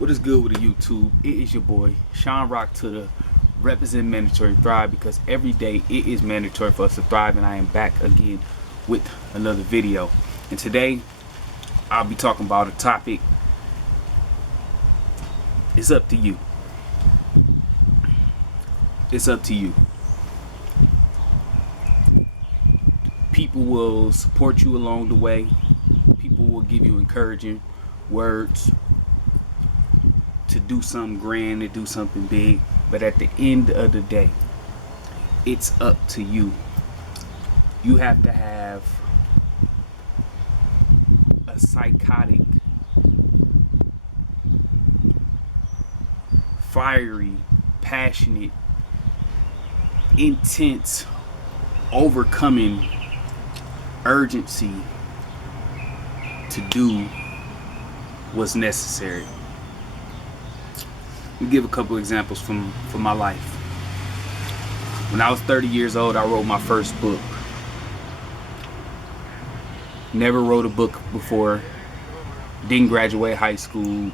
What is good with the YouTube? It is your boy Sean Rock to the represent mandatory thrive, because every day it is mandatory for us to thrive, and I am back again with another video. And today I'll be talking about a topic. It's up to you. It's up to you. People will support you along the way. People will give you encouraging words to do something grand, to do something big. But at the end of the day, it's up to you. You have to have a psychotic, fiery, passionate, intense, overcoming urgency to do what's necessary. Let me give a couple examples from my life. When I was 30 years old, I wrote my first book. Never wrote a book before. Didn't graduate high school.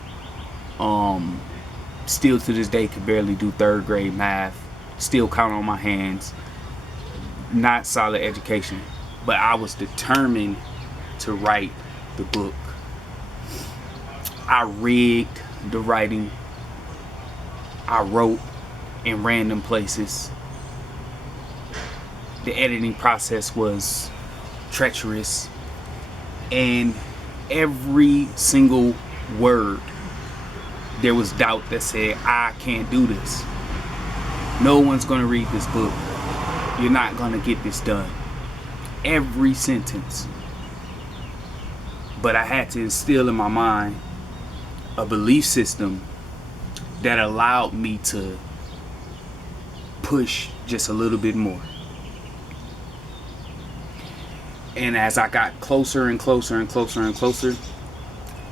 Still to this day could barely do third grade math. Still count on my hands. Not solid education. But I was determined to write the book. I rigged the writing. I wrote in random places. The editing process was treacherous, and every single word there was doubt that said, I can't do this. No one's gonna read this book. You're not gonna get this done. Every sentence. But I had to instill in my mind a belief system that allowed me to push just a little bit more. And as I got closer and closer and closer and closer,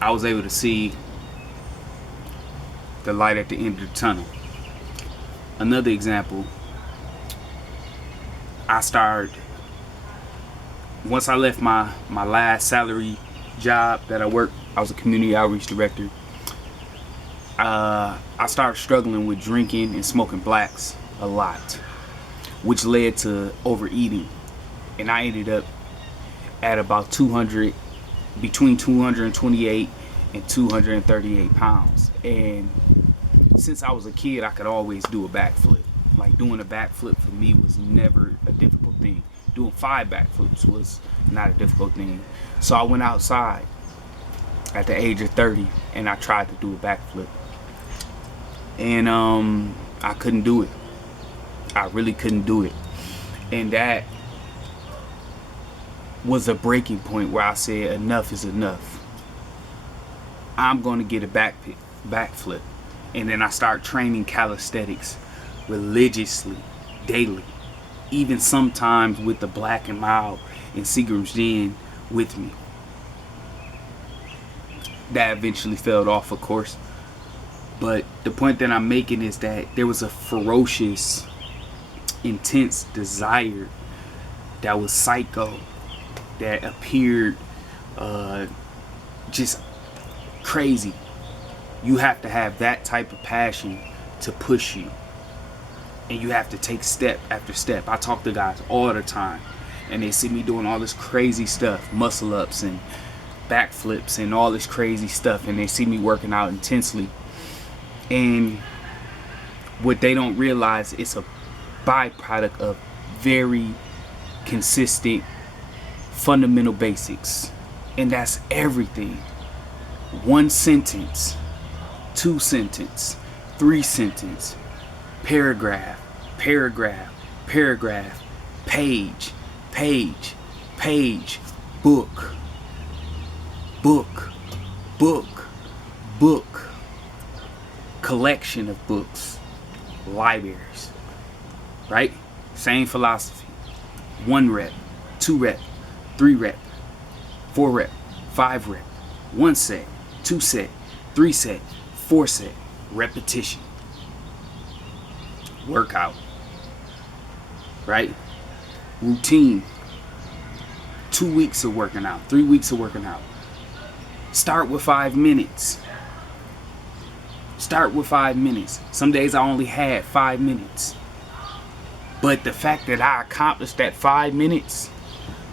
I was able to see the light at the end of the tunnel. Another example, once I left my last salary job that I worked, I was a community outreach director. I started struggling with drinking and smoking blacks a lot, which led to overeating, and I ended up at about between 228 and 238 pounds. And since I was a kid, I could always do a backflip. Like, doing a backflip for me was never a difficult thing. Doing 5 backflips was not a difficult thing. So I went outside at the age of 30 and I tried to do a backflip. And I couldn't do it. I really couldn't do it. And that was a breaking point where I said, enough is enough. I'm going to get a backflip. And then I started training calisthenics religiously, daily. Even sometimes with the Black and Mild and Seagram's Gin with me. That eventually fell off, of course. But the point that I'm making is that there was a ferocious, intense desire that was psycho, that appeared just crazy. You have to have that type of passion to push you. And you have to take step after step. I talk to guys all the time, and they see me doing all this crazy stuff, muscle ups and backflips and all this crazy stuff, and they see me working out intensely. And what they don't realize, it's a byproduct of very consistent fundamental basics. And that's everything. 1 sentence, 2 sentence, 3 sentence, paragraph, paragraph, paragraph, page, page, page, book, book, book, book, collection of books, libraries, right? Same philosophy. 1 rep, 2 rep, 3 rep, 4 rep, 5 rep, 1 set, 2 set, 3 set, 4 set, repetition. Workout, right? Routine. 2 weeks of working out, 3 weeks of working out. Start with 5 minutes. Start with 5 minutes. Some days I only had 5 minutes. But the fact that I accomplished that 5 minutes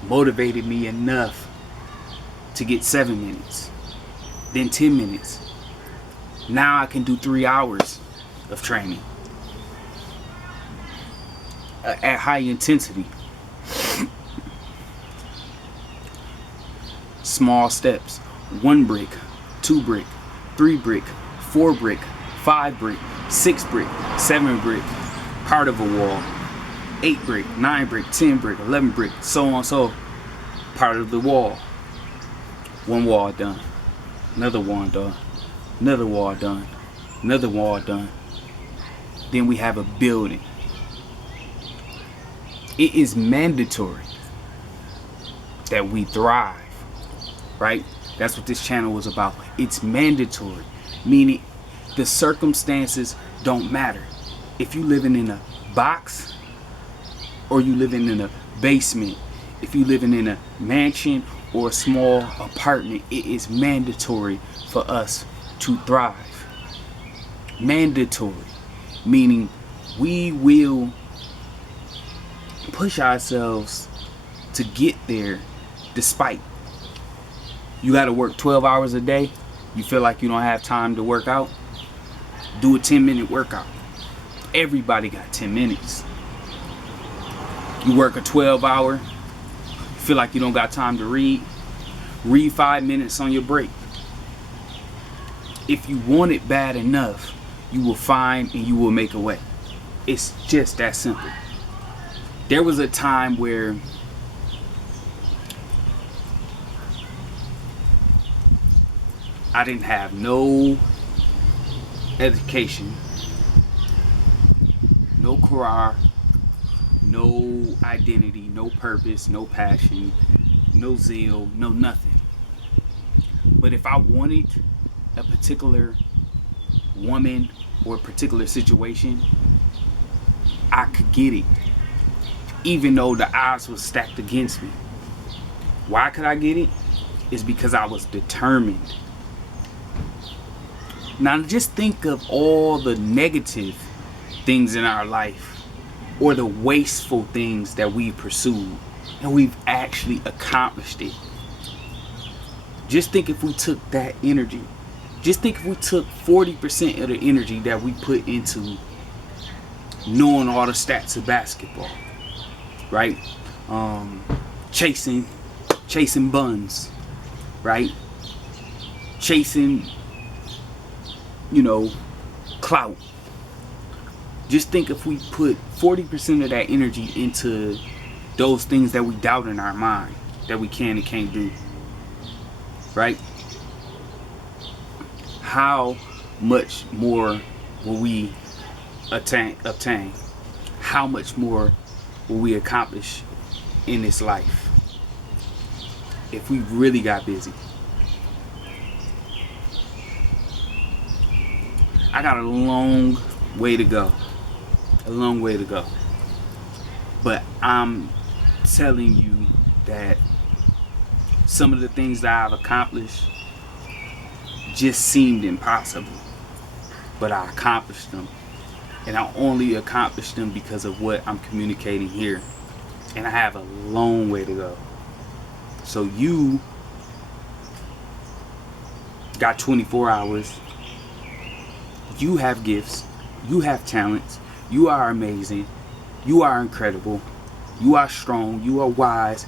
motivated me enough to get 7 minutes. Then 10 minutes. Now I can do 3 hours of training at high intensity. Small steps. 1 brick, 2 brick, 3 brick, 4 brick, 5 brick, 6 brick, 7 brick, part of a wall, 8 brick, 9 brick, 10 brick, 11 brick, so on, so part of the wall. 1 wall done, another wall done, another wall done, another wall done. Then we have a building. It is mandatory that we thrive, right? That's what this channel was about. It's mandatory, meaning the circumstances don't matter. If you living in a box or you living in a basement, if you living in a mansion or a small apartment, it is mandatory for us to thrive. Mandatory, meaning we will push ourselves to get there despite. You got to work 12 hours a day. You feel like you don't have time to work out? Do a 10-minute workout. Everybody got 10 minutes. You work a 12-hour. Feel like you don't got time to read? Read 5 minutes on your break. If you want it bad enough, you will find and you will make a way. It's just that simple. There was a time where I didn't have no education, no career, no identity, no purpose, no passion, no zeal, no nothing. But if I wanted a particular woman or a particular situation, I could get it, even though the odds were stacked against me. Why could I get it? It's because I was determined. Now just think of all the negative things in our life or the wasteful things that we pursued and we've actually accomplished it. Just think if we took that energy. Just think if we took 40% of the energy that we put into knowing all the stats of basketball, right? Chasing buns, right? Chasing, clout. Just think if we put 40% of that energy into those things that we doubt in our mind that we can and can't do, right? How much more will we obtain? How much more will we accomplish in this life if we really got busy? I got a long way to go. But I'm telling you that some of the things that I've accomplished just seemed impossible. But I accomplished them. And I only accomplished them because of what I'm communicating here. And I have a long way to go. So you got 24 hours. You have gifts. You have talents. You are amazing. You are incredible. You are strong. You are wise.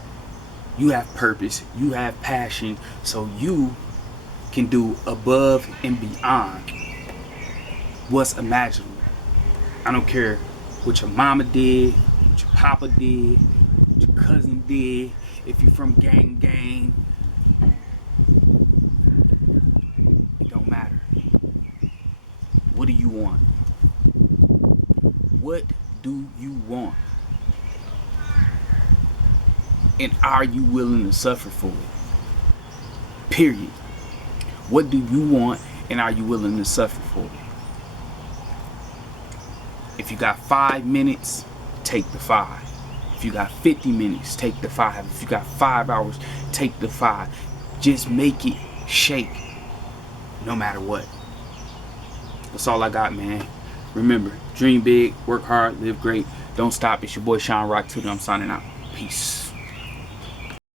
You have purpose. You have passion. So you can do above and beyond what's imaginable. I don't care what your mama did, what your papa did, what your cousin did, if you're from gang. It don't matter. What do you want? What do you want? And are you willing to suffer for it? Period. What do you want and are you willing to suffer for it? If you got 5 minutes, take the 5. If you got 50 minutes, take the 5. If you got 5 hours, take the 5. Just make it shake no matter what. That's all I got, man. Remember, dream big, work hard, live great. Don't stop. It's your boy Sean Rock Tutor. I'm signing out. Peace.